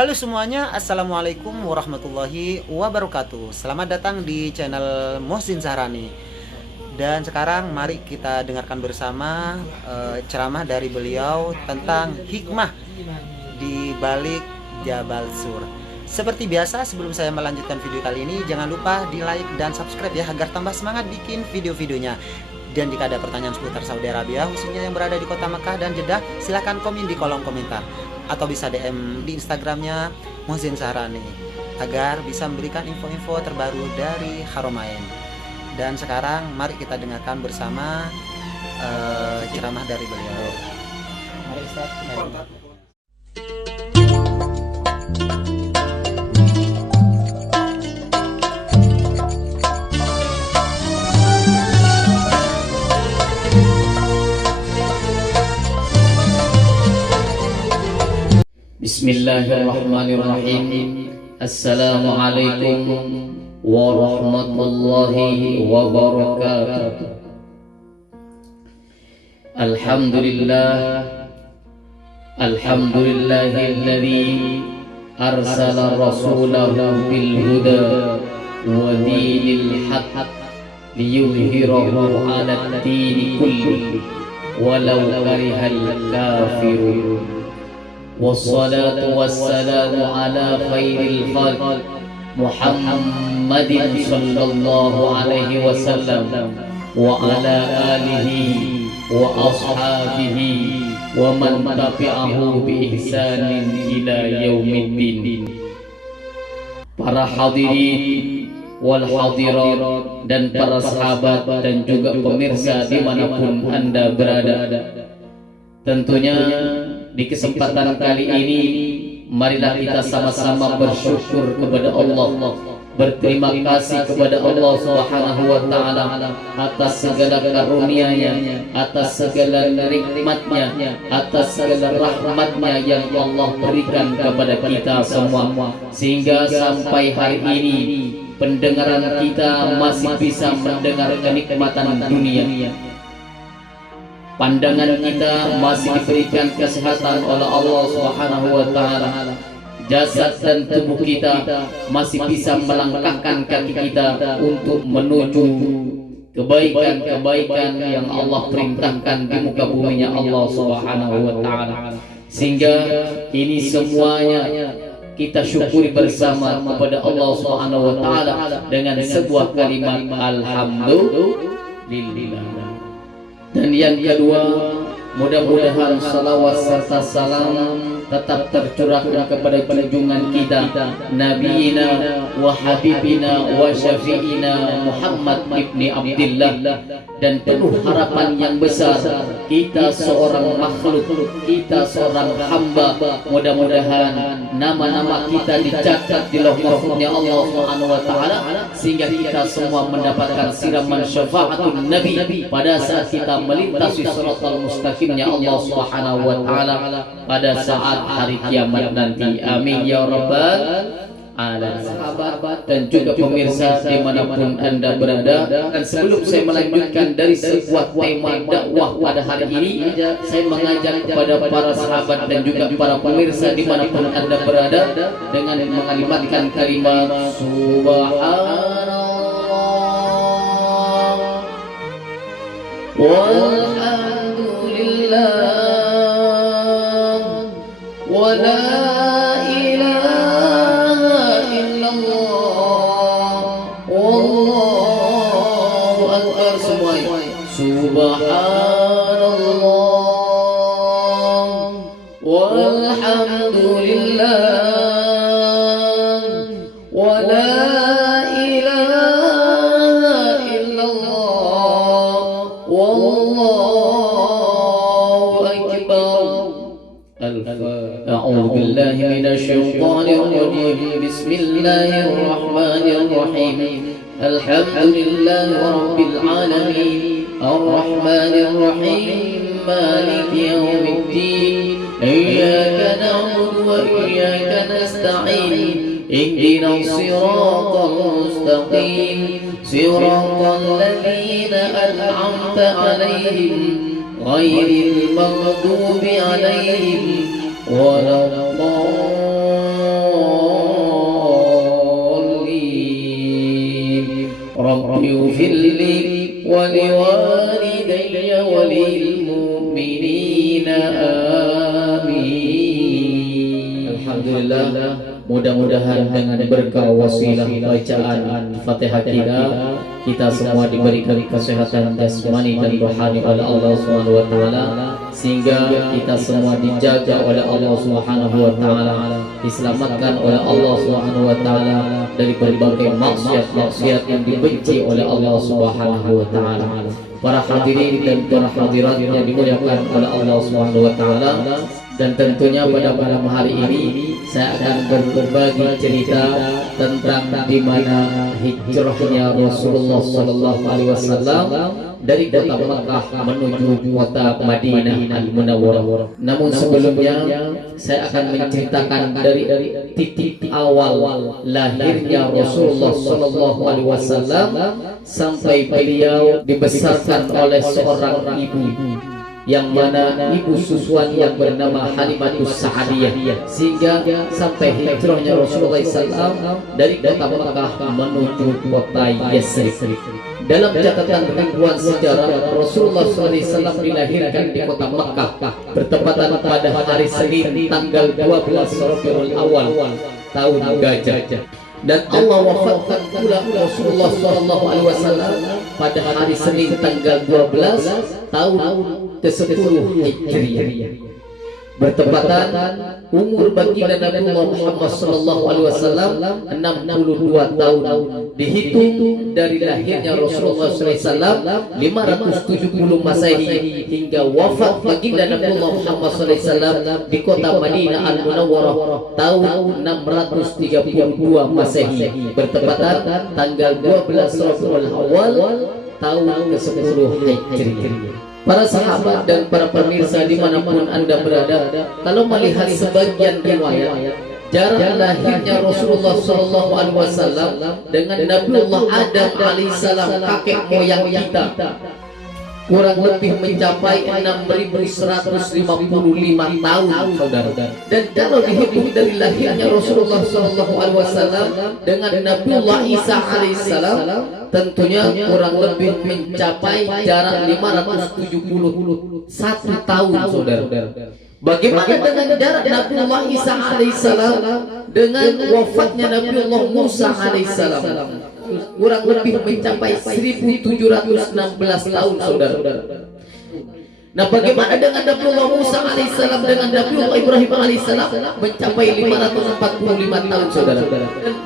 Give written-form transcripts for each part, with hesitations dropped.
Halo semuanya, Assalamualaikum warahmatullahi wabarakatuh. Selamat datang di channel Mohsin Zahrani. Dan sekarang mari kita dengarkan bersama ceramah dari beliau tentang hikmah di balik Jabal Sur. Seperti biasa, sebelum saya melanjutkan video kali ini, jangan lupa di like dan subscribe ya, agar tambah semangat bikin video-videonya. Dan jika ada pertanyaan seputar Saudi Arabia, khususnya yang berada di kota Mekah dan Jeddah, silahkan komen di kolom komentar, atau bisa DM di Instagramnya Mohsin Zahrani, agar bisa memberikan info-info terbaru dari Haramain. Dan sekarang mari kita dengarkan bersama ceramah dari beliau. Mari Ustaz. Bismillahirrahmanirrahim. Assalamualaikum warahmatullahi wabarakatuh. Alhamdulillahilladzi arsala rasulahu bil huda wa dinil haqq liyudhhirahu 'alad dini kullihi walau karihal kafirun. Wassalatu wassalamu ala khairil khalq Muhammadin sallallahu alaihi wasallam wa ala alihi wa ashabihi wa man tabi'ahu bi ihsanin ila yaumiddin. Para hadirin wal hadirat dan para sahabat dan juga pemirsa dimanapun Anda berada, tentunya di kesempatan kali ini marilah kita sama-sama bersyukur kepada Allah, berterima kasih kepada Allah Subhanahu wa taala atas segala karunia-Nya, atas segala nikmat-Nya, atas segala rahmat-Nya yang Allah berikan kepada kita semua, sehingga sampai hari ini pendengaran kita masih bisa mendengar kenikmatan dunia. Pandangan kita masih diberikan kesehatan oleh Allah Subhanahu wa taala. Jasad dan tubuh kita masih bisa melangkahkan kaki kita untuk menuju kebaikan-kebaikan yang Allah perintahkan di muka buminya Allah Subhanahu wa taala. Sehingga ini semuanya kita syukuri bersama kepada Allah Subhanahu wa taala dengan sebuah kalimat alhamdulillah. Dan yang kedua, mudah-mudahan salawat serta salam tetap tercurahkan kepada junjungan kita, Nabiina wa Habibina wa Syafi'ina Muhammad ibni Abdillah. Dan penuh harapan yang besar, kita seorang makhluk, kita seorang hamba, mudah-mudahan nama-nama kita dicatat di lauh mahfuznya Allah Subhanahu wa taala, sehingga kita semua mendapatkan siraman syafaatun Nabi pada saat kita melintasi shiratal mustaqimnya Allah Subhanahu wa taala pada saat hari kiamat nanti. Amin ya rabbal alamin. Sahabat dan juga pemirsa dimanapun Anda berada, dan sebelum saya melanjutkan dari sebuah tema dakwah pada hari ini, saya mengajak kepada para sahabat dan juga para pemirsa dimanapun Anda berada dengan mengalimatkan kalimat subhanallah walhamdulillah wa la subhanallah walhamdulillah wa la ilaha illallah wallahu akbar. A'udzu billahi minasy syaithanir rajim. Bismillahirrahmanirrahim. Alhamdulillahi rabbil alamin. Ar-Rahmanir Rahim. Maliki yaumiddin. Iyyaka na'budu wa iyyaka nasta'in. Ihdinas siratal mustaqim. Siratal ladzina an'amta 'alaihim ghairil maghdubi 'alaihim waladdallin. اغفر لي ولوالدي وللمؤمنين آمين. Alhamdulillah, mudah-mudahan dengan berkah wasilah bacaan Fatihah kita semua diberikan kesehatan jasmani dan rohani oleh Allah Subhanahu wa taala, sehingga kita semua dijaga oleh Allah Subhanahu wa taala, diselamatkan oleh Allah Subhanahu wa taala dari berbagai maksiat-maksiat yang dibenci oleh Allah Subhanahu wa taala. Para hadirin dan para hadirat yang dimuliakan oleh Allah Subhanahu wa taala, dan tentunya pada malam hari ini saya akan berbagi cerita tentang di mana hijrahnya Rasulullah sallallahu alaihi wasallam dari kota Makkah menuju kota Madinah Al-Munawwarah. Namun sebelumnya saya akan menceritakan dari titik awal lahirnya Rasulullah sallallahu alaihi wasallam sampai beliau dibesarkan oleh seorang ibu, yang mana ibu susuan yang bernama Halimatus Sa'diyah, sehingga sampai hijrahnya Rasulullah SAW dari kota Makkah menuju kota Yathrib. Dalam catatan ribuan sejarah, Rasulullah SAW dilahirkan di kota Makkah bertepatan pada hari Senin tanggal 12 Rabiul Awal tahun Gajah, dan Allah wafatkan pula Rasulullah SAW pada hari Senin tanggal 12 tahun ke-10 Hijriah, bertepatan umur baginda Nabi Muhammad sallallahu alaihi wasallam 62 tahun dihitung dari lahirnya Rasulullah sallallahu alaihi wasallam 570 Masehi hingga wafat baginda Nabi Muhammad sallallahu alaihi wasallam di kota Madinah Al-Munawwarah tahun 632 Masehi, bertepatan tanggal 12 Rabiul Awal tahun ke-10 Hijriah. Para sahabat dan para pemirsa dimanapun Anda berada, kalau melihat sebagian riwayat jarak lahirnya Rasulullah SAW dengan Nabiullah Adam alaihissalam, kakek moyang kita, kurang lebih mencapai 6.155 tahun, saudara. Dan kalau dihitung dari lahirnya Rasulullah SAW dengan Nabiullah Isa alaihissalam, tentunya kurang lebih mencapai jarak 571 tahun, saudara. Bagaimana dengan jarak Nabiullah Isa alaihissalam dengan wafatnya Nabiullah Musa alaihissalam? Kurang lebih mencapai 1716 tahun, saudara. Nah, bagaimana dengan Nabiullah Musa alaihissalam dengan Nabiullah Ibrahim alaihissalam mencapai 545 tahun, saudara.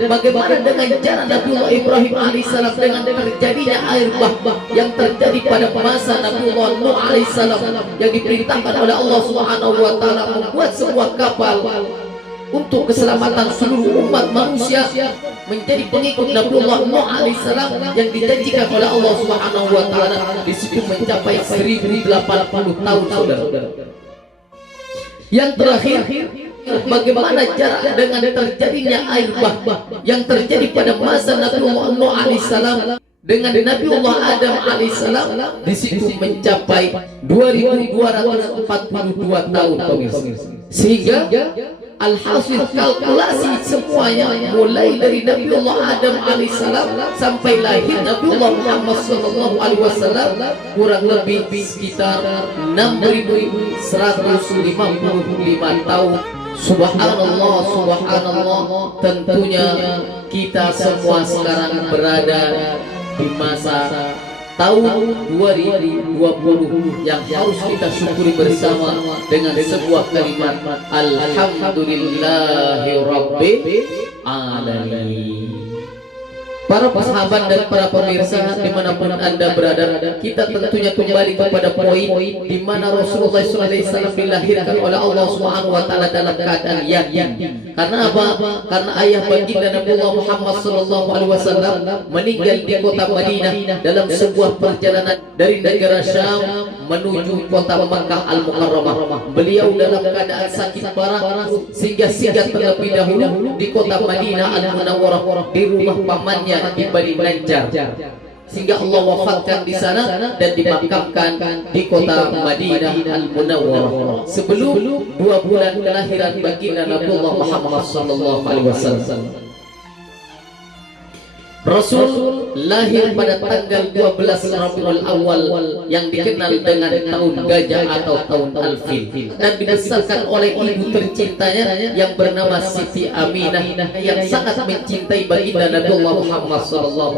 Dan bagaimana dengan jarak Nabiullah Ibrahim alaihissalam dengan terjadinya air bah yang terjadi pada masa Nabiullah Nuh alaihissalam, yang diperintahkan oleh Allah Subhanahu wa taala membuat sebuah kapal untuk keselamatan seluruh umat manusia menjadi pengikut Nabiullah Nuh alaihissalam, yang dijanjikan oleh Allah Subhanahu wa taala di situ mencapai 1080 tahun, saudara. Yang terakhir, bagaimana jarak dengan terjadinya air bah yang terjadi pada masa Nabiullah Nuh alaihissalam dengan Nabiullah Adam alaihissalam, di situ mencapai 2242 tahun, sehingga alhasil kalkulasi semuanya mulai dari Nabiullah Adam alaihissalam sampai lahir Nabiullah Muhammad sallallahu alaihi wasallam kurang lebih sekitar 6.155 tahun. Subhanallah, subhanallah. Tentunya kita semua sekarang berada di masa tahun 2020 yang harus kita syukuri bersama dengan sebuah kalimat Alhamdulillahi Rabbil Alamin. Para sahabat dan para pemirsa dimanapun Anda berada, kita tentunya kembali kepada poin di mana Rasulullah SAW dilahirkan oleh Allah Subhanahu wa taala dalam keadaan yakin. Karena apa? Karena ayah baginda Nabi Muhammad SAW meninggal di kota Madinah dalam sebuah perjalanan dari negara Syam menuju kota Makkah Al-Mukarramah. Beliau dalam keadaan sakit parah sehingga singgah terlebih dahulu di kota Madinah Al-Munawwarah di rumah pamannya di Bani Najjar, sehingga Allah wafatkan di sana dan dimakamkan di kota Madinah Al-Munawwarah sebelum 2 bulan kelahiran baginda Nabiullah Muhammad sallallahu alaihi wasallam. Rasul lahir pada tanggal 12 Rabiul Awal yang dikenal dengan tahun gajah atau tahun Al-Fil, dan dibesarkan oleh ibu tercintanya yang bernama Siti Aminah yang sangat mencintai baginda Nabi Muhammad SAW.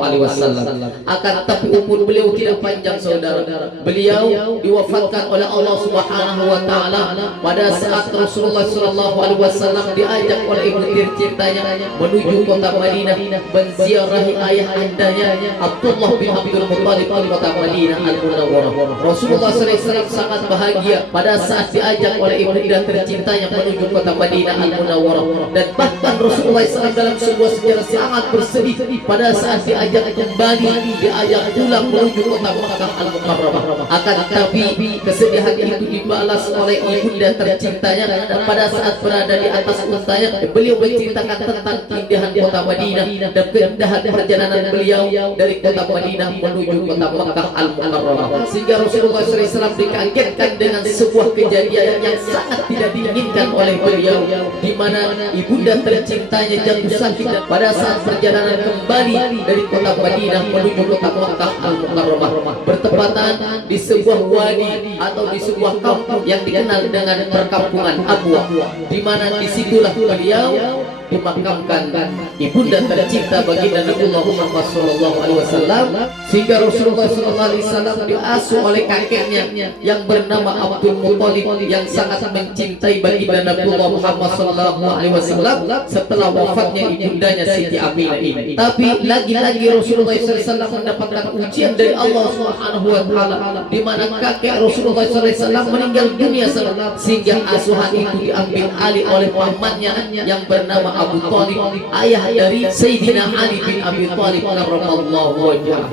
Akan tapi umur beliau tidak panjang, saudara. Beliau diwafatkan oleh Allah Subhanahu wa taala pada saat Rasulullah SAW diajak oleh ibu tercintanya menuju kota Madinah menziarahi ayah andanya Abdullah bin Abdul Muttalib di kota Madinah Al-Munawwarah. Rasulullah SAW sangat bahagia pada saat diajak oleh ibunda tercintanya menuju kota Madinah Al-Munawwarah, dan bahkan Rasulullah SAW dalam sebuah sejarah sangat bersedih pada saat diajak kembali, diajak pulang menuju kota Makkah Al-Mukarramah. Akan tapi kesedihan itu dibalas oleh ibunda tercintanya, dan pada saat berada di atas untanya beliau menceritakan tentang keindahan kota Madinah dan keindahan perjalanan beliau dari kota Madinah menuju kota Makkah Al-Mukarramah, sehingga Rasulullah SAW dikagetkan dengan sebuah kejadian yang sangat tidak diinginkan oleh beliau, di mana ibunda tercintanya jatuh sakit pada saat perjalanan kembali dari kota Madinah menuju kota Makkah Al-Mukarramah, bertepatan di sebuah wadi atau di sebuah kampung yang dikenal dengan perkampungan Abwa, di mana disitulah beliau dimakamkan ibunda tercinta baginda Nabi Muhammad SAW, sehingga Rasulullah SAW diasuh oleh kakeknya yang bernama Abdul Muttalib yang sangat mencintai baginda Nabi Muhammad SAW setelah wafatnya ibundanya Siti Aminah ini. Tapi lagi-lagi Rasulullah SAW mendapatkan ujian dari Allah Subhanahu wa taala, di mana kakek Rasulullah SAW meninggal dunia, sehingga asuhan itu diambil alih oleh pamannya yang bernama Abu Thalib, ayah dari Sayyidina Ali bin Abi Thalib karramallahu wajhahu.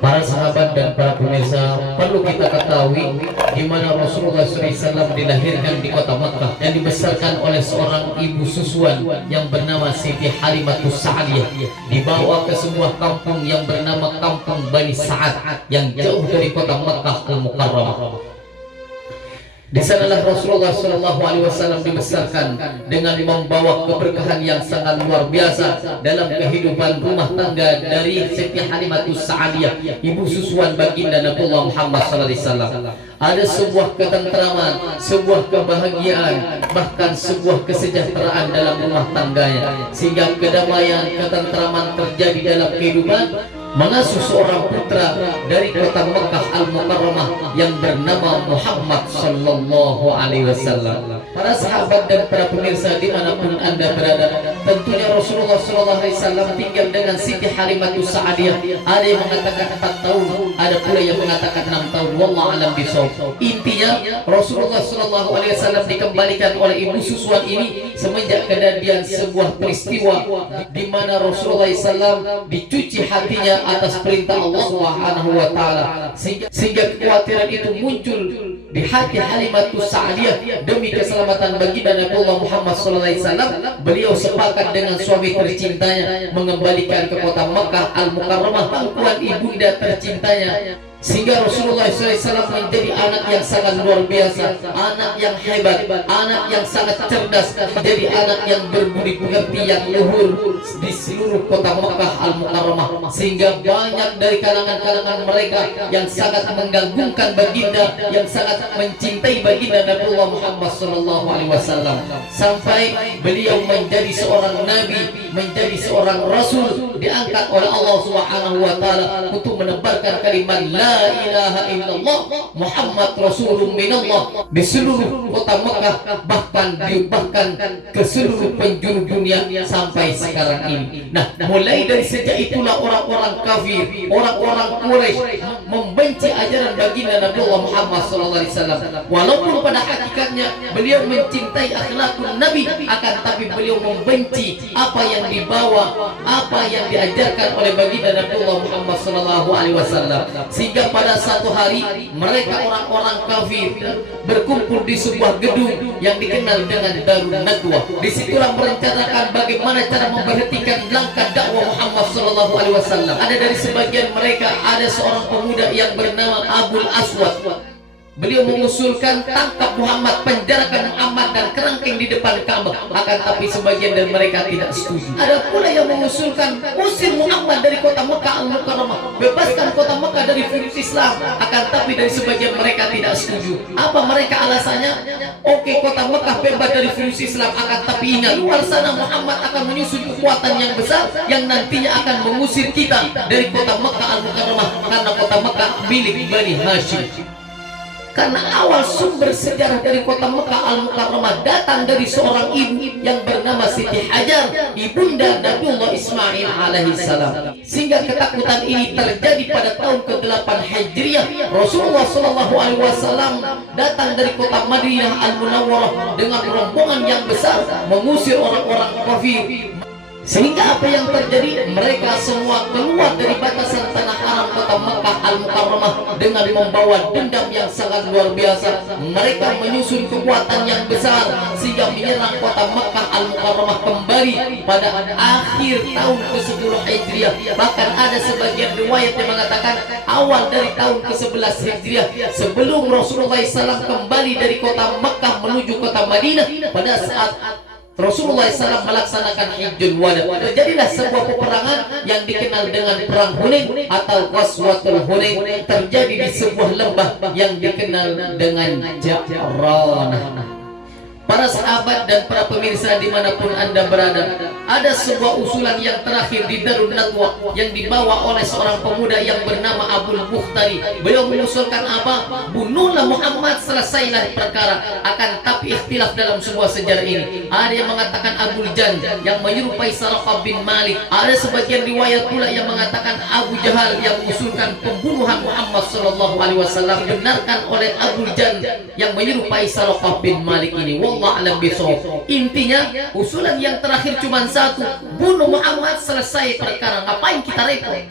Para sahabat dan para pemirsa, perlu kita ketahui di mana Rasulullah SAW dilahirkan di kota Makkah, yang dibesarkan oleh seorang ibu susuan yang bernama Siti Halimatus Sa'diyah, dibawa ke sebuah kampung yang bernama Kampung Bani Sa'ad yang jauh dari kota Makkah Al-Mukarramah. Di sanalah Rasulullah SAW dibesarkan dengan membawa keberkahan yang sangat luar biasa dalam kehidupan rumah tangga dari Siti Halimatus Sa'diyah, ibu susuan baginda Nabi Muhammad SAW. Ada sebuah ketentraman, sebuah kebahagiaan, bahkan sebuah kesejahteraan dalam rumah tangganya, sehingga kedamaian, ketentraman terjadi dalam kehidupan mengasuh seorang putra dari kota Makkah Al-Mukarramah yang bernama Muhammad Sallallahu Alaihi Wasallam. Para sahabat dan para pemirsa dimanapun anda berada, tentunya Rasulullah Sallallahu Alaihi Wasallam tinggal dengan Siti Halimatus Sa'diyah. Ada yang mengatakan 4 tahun, ada pula yang mengatakan 6 tahun. Wallahu a'lam bishawab. Intinya Rasulullah Sallallahu Alaihi Wasallam dikembalikan oleh ibu susuan ini semenjak kejadian sebuah peristiwa di mana Rasulullah SAW dicuci hatinya atas perintah Allah Subhanahu wa taala, sehingga kekhawatiran itu muncul di hati Halimatus Sa'diyah demi keselamatan baginda Nabi Muhammad SAW. Beliau sepakat dengan suami tercintanya mengembalikan ke kota Makkah Al-Mukarramah pangkuan ibunda tercintanya, sehingga Rasulullah SAW menjadi anak yang sangat luar biasa, anak yang hebat, anak yang sangat cerdas, jadi anak yang berbudi pekerti yang luhur di seluruh kota Makkah Al-Mukarramah, sehingga banyak dari kalangan-kalangan mereka yang sangat menggagumkan baginda, yang sangat mencintai baginda Nabi Muhammad SAW, sampai beliau menjadi seorang nabi, menjadi seorang rasul, diangkat oleh Allah Subhanahu wa taala untuk menebarkan kalimat la ilaha illallah Muhammad Rasulun minallah di seluruh kota Makkah, bahkan diubahkan ke seluruh penjuru dunia sampai sekarang ini. Nah, mulai dari sejak itulah orang-orang kafir, orang-orang Quraisy membenci ajaran baginda Nabi Muhammad SAW. Walaupun pada hakikatnya beliau mencintai akhlakul Nabi, akan tapi beliau membenci apa yang dibawa, apa yang diajarkan oleh baginda Nabi Muhammad SAW. Sehingga pada satu hari mereka orang-orang kafir berkumpul di sebuah gedung yang dikenal dengan Darun Nadwa. Disitulah merencanakan bagaimana cara memberhentikan langkah dakwah Muhammad SAW. Ada dari sebagian mereka, ada seorang pemuda yang bernama Abul Aswad. Beliau mengusulkan tangkap Muhammad, penjarakan Muhammad dan kerangkeng di depan Ka'bah. Akan tapi sebagian dari mereka tidak setuju. Ada pula yang mengusulkan usir Muhammad dari kota Mekah Al-Mukarramah, bebaskan kota Mekah dari virus Islam. Akan tapi dari sebagian mereka tidak setuju. Apa mereka alasannya? Oke, kota Mekah bebas dari virus Islam, akan tapi ingat, luar sana Muhammad akan menyusun kekuatan yang besar yang nantinya akan mengusir kita dari kota Mekah Al-Mukarramah, karena kota Mekah milik Bani Hashim. Karena awal sumber sejarah dari kota Mekah Al-Mukarramah datang dari seorang ibu yang bernama Siti Hajar, ibunda Nabiullah Ismail alaihi salam. Sehingga ketakutan ini terjadi pada tahun ke-8 Hijriah. Rasulullah sallallahu alaihi wasallam datang dari kota Madinah Al-Munawwarah dengan rombongan yang besar mengusir orang-orang kafir. Sehingga apa yang terjadi? Mereka semua keluar dari batasan tanah haram kota Mekah Al-Mukarramah dengan membawa dendam yang sangat luar biasa. Mereka menyusun kekuatan yang besar sehingga menyerang kota Mekah Al-Mukarramah kembali pada akhir tahun ke-10 Hijriah. Bahkan ada sebagian riwayat yang mengatakan awal dari tahun ke-11 Hijriah, sebelum Rasulullah SAW kembali dari kota Mekah menuju kota Madinah. Pada saat Rasulullah SAW melaksanakan Hajjul Wada, terjadilah sebuah peperangan yang dikenal dengan Perang Hunain atau Ghazwatul Hunain, terjadi di sebuah lembah yang dikenal dengan Ja'ranah. Para sahabat dan para pemirsa dimanapun Anda berada, ada sebuah usulan yang terakhir di Darun Nadwa yang dibawa oleh seorang pemuda yang bernama Abul Bukhtari. Beliau mengusulkan apa? Bunuhlah Muhammad, selesailah perkara. Akan tapi ikhtilaf dalam sebuah sejarah ini. Ada yang mengatakan Abu Jan yang menyerupai Saraqah bin Malik. Ada sebagian riwayat pula yang mengatakan Abu Jahal yang mengusulkan pembunuhan Muhammad sallallahu alaihi wasallam, benarkan oleh Abu Jan yang menyerupai Saraqah bin Malik ini. Intinya usulan yang terakhir cuma satu, bunuh Muhammad, selesai perkara. Ngapain kita repot?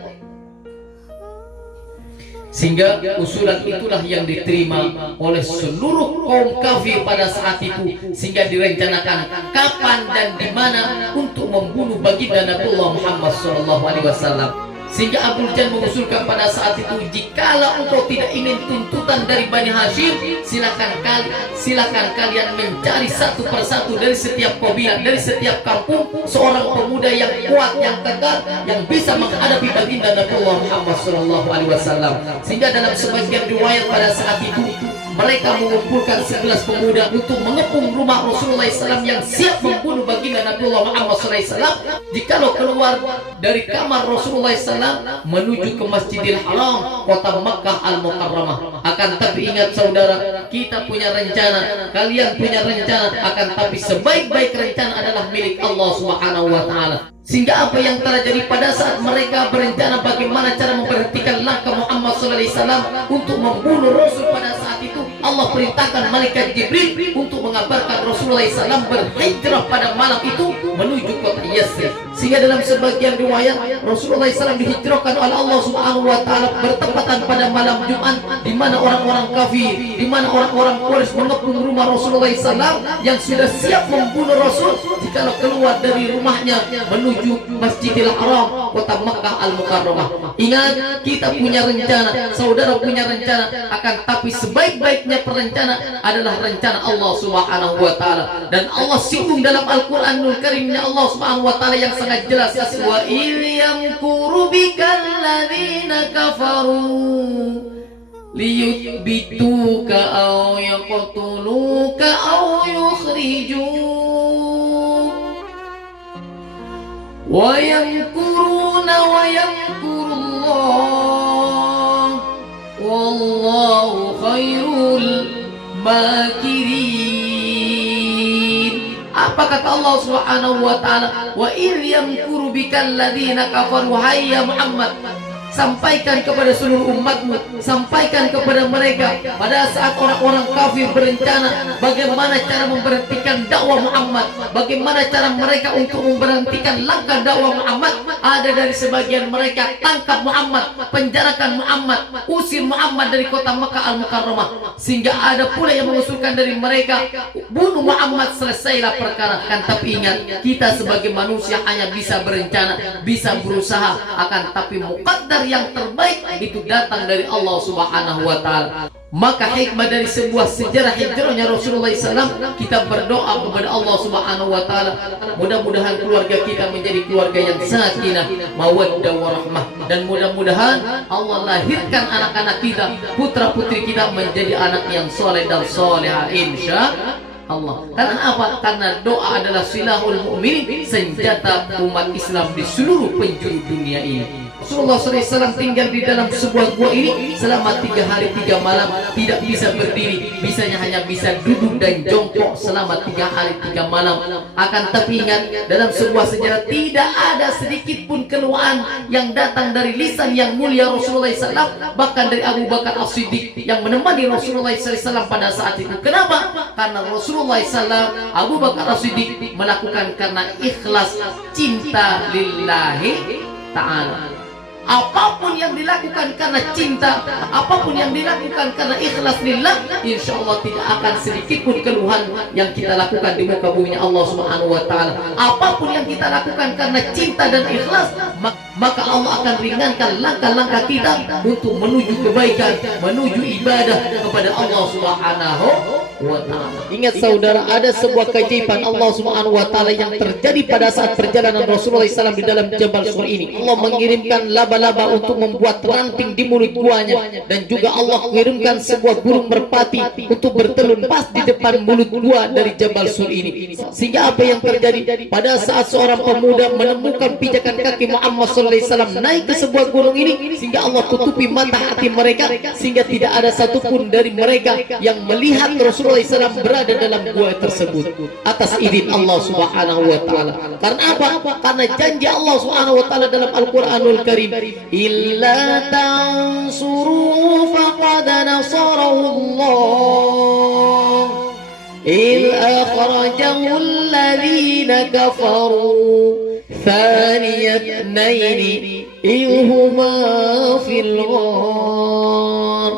Sehingga usulan itulah yang diterima oleh seluruh kaum kafir pada saat itu, sehingga direncanakan kapan dan di mana untuk membunuh baginda Nabiullah Muhammad SAW. Sehingga Abu Jan mengusulkan pada saat itu, jikalau engkau tidak ingin tuntutan dari Bani Hashim, silakan kalian mencari satu persatu dari setiap kabilah, dari setiap kampung, seorang pemuda yang kuat, yang tegar, yang bisa menghadapi baginda Nabiullah Muhammad SAW. Sehingga dalam sebagian riwayat pada saat itu mereka mengumpulkan 11 pemuda untuk mengepung rumah Rasulullah SAW yang siap membunuh baginda Nabiullah Muhammad SAW. Jikalau keluar dari kamar Rasulullah SAW menuju ke Masjidil Haram, kota Makkah Al-Mukarramah. Akan tapi ingat saudara, kita punya rencana, kalian punya rencana, akan tapi sebaik-baik rencana adalah milik Allah Subhanahu wa Ta'ala. Sehingga apa yang terjadi pada saat mereka berencana bagaimana cara memberhentikan langkah Muhammad SAW untuk membunuh Rasul, pada saat itu Allah perintahkan malaikat Jibril untuk mengabarkan Rasulullah SAW berhijrah pada malam itu menuju kota Yasrib. Sehingga dalam sebagian riwayat Rasulullah SAW dihijrahkan oleh Allah Subhanahu wa Ta'ala bertepatan pada malam Jumat, di mana orang-orang kafir, di mana orang-orang Quraisy mengepung rumah Rasulullah SAW yang sudah siap membunuh Rasul jikalau keluar dari rumahnya menuju Masjidil Haram, kota Makkah Al-Mukarramah. Ingat, kita punya rencana, saudara punya rencana, akan tapi sebaik-baiknya perencana adalah rencana Allah Subhanahu wa Ta'ala. Dan Allah singgung dalam Al-Qur'anul Karimnya Allah Subhanahu wa Ta'ala yang sangat jelas, wa ilyamkuru bikal ladzina kafaru liyuthbituka aw yaqtuluka aw yukhrijuk wa yamkuruna wa yamkurullah wallahu khairul makirin. Apa kata Allah Subhanahu wa Ta'ala? Wa idh yamkuru bikal ladzina kafaru, hayya Muhammad, sampaikan kepada seluruh umatmu, sampaikan kepada mereka pada saat orang-orang kafir berencana bagaimana cara memberhentikan dakwah Muhammad, bagaimana cara mereka untuk memberhentikan langkah dakwah Muhammad. Ada dari sebagian mereka, tangkap Muhammad, penjarakan Muhammad, usir Muhammad dari kota Makkah Al-Mukarramah. Sehingga ada pula yang mengusulkan dari mereka, bunuh Muhammad, selesailah perkara. Kan tapi ingat, kita sebagai manusia hanya bisa berencana, bisa berusaha, akan tapi muqaddar yang terbaik itu datang dari Allah Subhanahu wa Ta'ala. Maka hikmah dari sebuah sejarah hijrahnya Rasulullah SAW, kita berdoa kepada Allah Subhanahu wa Ta'ala, mudah-mudahan keluarga kita menjadi keluarga yang sakinah, mawaddah warahmah, dan mudah-mudahan Allah lahirkan anak-anak kita, putra-putri kita menjadi anak yang soleh dan soleha, insya Allah. Karena apa? Karena doa adalah silahul mu'min, senjata umat Islam di seluruh penjuru dunia ini. Rasulullah SAW tinggal di dalam sebuah gua ini selama 3 hari 3 malam, tidak bisa berdiri, bisanya hanya bisa duduk dan jongkok selama 3 hari 3 malam. Akan tapi ingat, dalam sebuah sejarah tidak ada sedikit pun keluhan yang datang dari lisan yang mulia Rasulullah SAW, bahkan dari Abu Bakar As-Siddiq yang menemani Rasulullah SAW pada saat itu. Kenapa? Karena Rasulullah SAW, Abu Bakar As-Siddiq melakukan karena ikhlas, cinta lillahi ta'ala. Apapun yang dilakukan karena cinta, apapun yang dilakukan karena ikhlas lillah, insya Allah tidak akan sedikit pun keluhan yang kita lakukan di muka bumi Allah Subhanahu wa Ta'ala. Apapun yang kita lakukan karena cinta dan ikhlas, maka Allah akan ringankan langkah-langkah kita untuk menuju kebaikan, menuju ibadah kepada Allah Subhanahu wa Ta'ala. Ingat saudara, ada sebuah keajaiban Allah Subhanahu wa Ta'ala yang terjadi pada saat perjalanan Rasulullah SAW di dalam Jabal Sur ini. Allah mengirimkan laba-laba untuk membuat ranting di mulut guanya, dan juga Allah mengirimkan sebuah burung merpati untuk bertelur pas di depan mulut gua dari Jabal Sur ini. Sehingga apa yang terjadi pada saat seorang pemuda menemukan pijakan kaki Muhammad SAW naik ke sebuah gunung ini, sehingga Allah tutupi mata hati mereka, sehingga tidak ada satupun dari mereka yang melihat Rasulullah SAW berada dalam gua tersebut atas izin Allah Subhanahu wa Ta'ala. Karena apa? Karena janji Allah Subhanahu wa Ta'ala dalam Al-Qur'anul Karim, illa tansuru faqad nasarahu Allah il akhrajahu alladhina kafaru ثاني اثنين إذ هما في الغار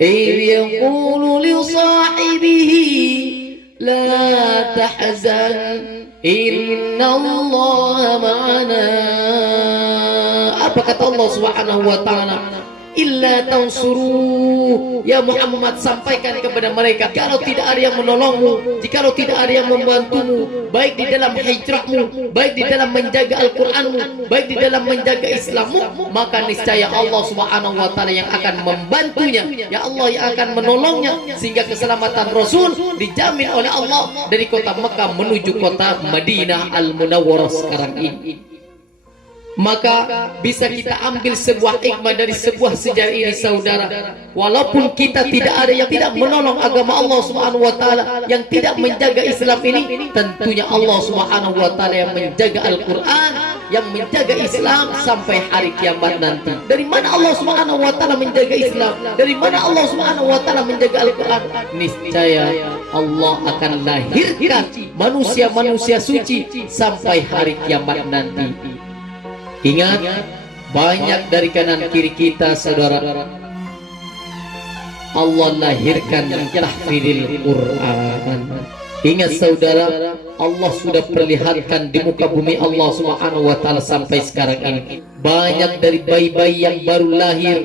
إذ يقول لصاحبه لا تحزن إن الله معنا. Apa kata Allah Subhanahu wa Ta'ala? Illa tansuru, ya Muhammad, sampaikan kepada mereka, kalau tidak ada yang menolongmu, jikalau tidak ada yang membantumu, baik di dalam hijrahmu, baik di dalam menjaga Al-Qur'anmu, baik di dalam menjaga Islammu, maka niscaya Allah Subhanahu wa Ta'ala yang akan membantunya, ya Allah yang akan menolongnya, sehingga keselamatan Rasul dijamin oleh Allah dari kota Mekah menuju kota Madinah Al-Munawwarah sekarang ini. Maka bisa kita ambil sebuah hikmah dari sebuah sejarah ini, saudara. Walaupun kita tidak ada yang tidak menolong agama Allah Subhanahu wa Ta'ala, yang tidak menjaga Islam ini, tentunya Allah Subhanahu wa Ta'ala yang menjaga Al-Quran, yang menjaga Islam sampai hari kiamat nanti. Dari mana Allah Subhanahu wa Ta'ala menjaga Islam? Dari mana Allah Subhanahu wa Ta'ala menjaga Al-Quran? Niscaya Allah akan lahirkan manusia-manusia suci sampai hari kiamat nanti. Ingat, banyak dari kanan kiri kita, saudara, Allah lahirkan tahfidil Quran. Ingat saudara, Allah sudah perlihatkan di muka bumi Allah Subhanahu wa Ta'ala sampai sekarang ini. Banyak dari bayi-bayi yang baru lahir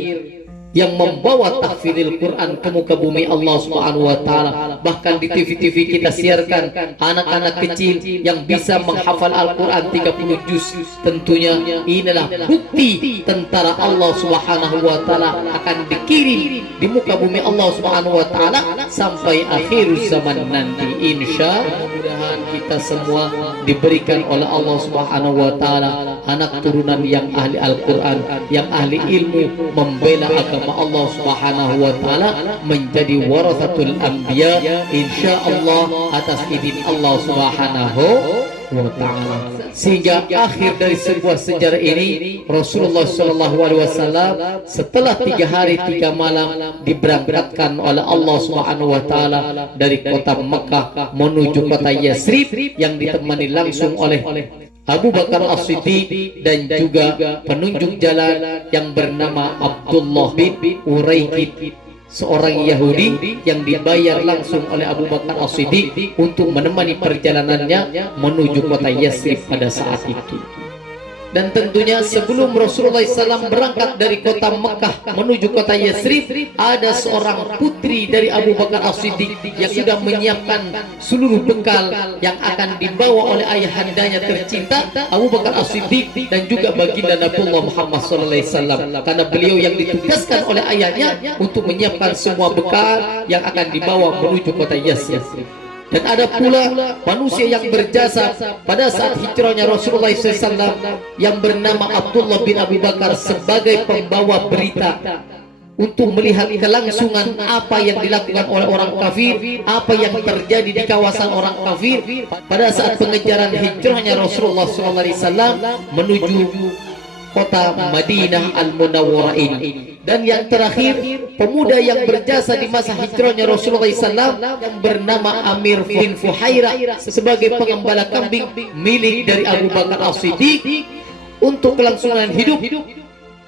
yang membawa tahfidil Quran ke muka bumi Allah Subhanahu wa Ta'ala. Bahkan di TV-TV kita siarkan anak-anak kecil yang bisa menghafal Al-Quran 30 juz. Tentunya inilah bukti tentara Allah Subhanahu wa Ta'ala akan dikirim di muka bumi Allah Subhanahu wa Ta'ala sampai akhir zaman nanti, insya Allah. Kita semua diberikan oleh Allah Subhanahu wa Ta'ala anak turunan yang ahli Al-Quran, yang ahli ilmu, membela agama Allah Subhanahu wa Ta'ala, menjadi warathatul anbiya insyaallah atas izin Allah Subhanahu wa Ta'ala. Sehingga akhir dari sebuah sejarah ini, Rasulullah SAW setelah 3 hari 3 malam diberangkatkan oleh Allah Subhanahu wa Ta'ala dari kota Mekah menuju kota Yasrib, yang ditemani langsung oleh Abu Bakar As-Siddiq dan juga penunjuk jalan yang bernama Abdullah bin Uraikid, seorang Yahudi yang dibayar langsung oleh Abu Bakar As-Siddiq untuk menemani perjalanannya menuju kota Yasrib pada saat itu. Dan tentunya sebelum Rasulullah SAW berangkat dari kota Mekah menuju kota Yathrib, ada seorang putri dari Abu Bakar As-Siddiq yang sudah menyiapkan seluruh bekal yang akan dibawa oleh ayahandanya tercinta Abu Bakar As-Siddiq dan juga baginda Nabiullah Muhammad SAW, karena beliau yang ditugaskan oleh ayahnya untuk menyiapkan semua bekal yang akan dibawa menuju kota Yathrib. Dan ada pula manusia yang berjasa pada saat hijrahnya Rasulullah SAW yang bernama Abdullah bin Abu Bakar sebagai pembawa berita untuk melihat kelangsungan apa yang dilakukan oleh orang kafir, apa yang terjadi di kawasan orang kafir pada saat pengejaran hijrahnya Rasulullah SAW menuju kota Madinah Al-Munawwarah ini. Dan yang terakhir, pemuda yang berjasa di masa hijrahnya Rasulullah SAW yang bernama Amir bin Fuhairah sebagai pengembala kambing milik dari Abu Bakar As-Siddiq untuk kelangsungan hidup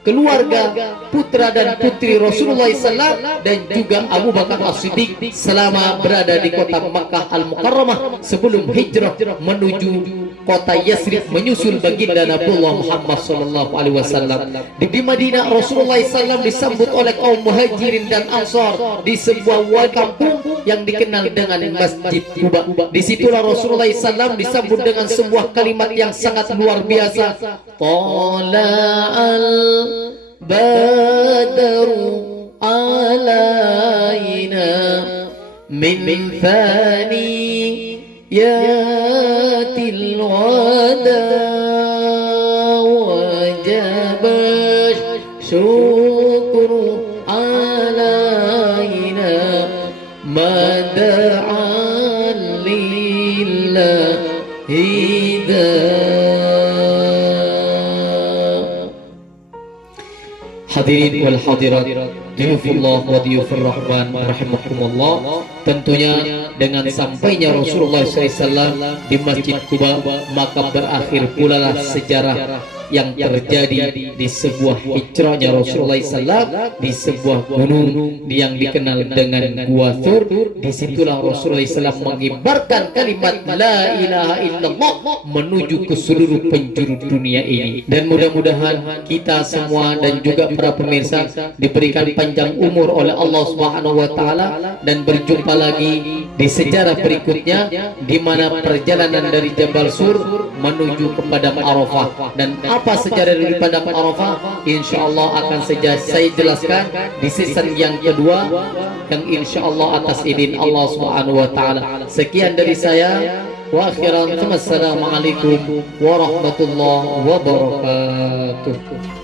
keluarga, putra dan putri Rasulullah SAW dan juga Abu Bakar As-Siddiq selama berada di kota Makkah Al-Mukarramah sebelum hijrah menuju kota Yathrib menyusul baginda Nabiullah Muhammad SAW. Di Madinah Rasulullah SAW disambut oleh kaum muhajirin dan ansar di sebuah kampung yang dikenal dengan Masjid Quba. Disitulah Rasulullah SAW disambut dengan sebuah kalimat yang sangat luar biasa. Tala'al badru alaina min thani yatil wada wajab syukru alaina mada'an lillahi da. Hadirin wal hadirat, diyufullah wa diyufur rahman rahimakumullah. Tentunya dengan sampainya Rasulullah SAW di Masjid Quba, maka berakhir pula lah sejarah yang terjadi di sebuah hijrahnya Rasulullah SAW di sebuah gunung yang dikenal dengan Gua Thur. Disitulah Rasulullah SAW mengibarkan kalimat La ilaha illallah menuju ke seluruh penjuru dunia ini. Dan mudah-mudahan kita semua dan juga para pemirsa diberikan panjang umur oleh Allah Subhanahu wa taala dan berjumpa lagi di sejarah berikutnya di mana perjalanan dari Jabal Sur menuju ke Padang Arafah. Dan apa sejarah dari Padang Arafah insyaallah akan saya jelaskan di season yang kedua yang insyaallah atas izin Allah Subhanahu wa taala. Sekian dari saya, wa akhiran, assalamualaikum warahmatullahi wabarakatuh.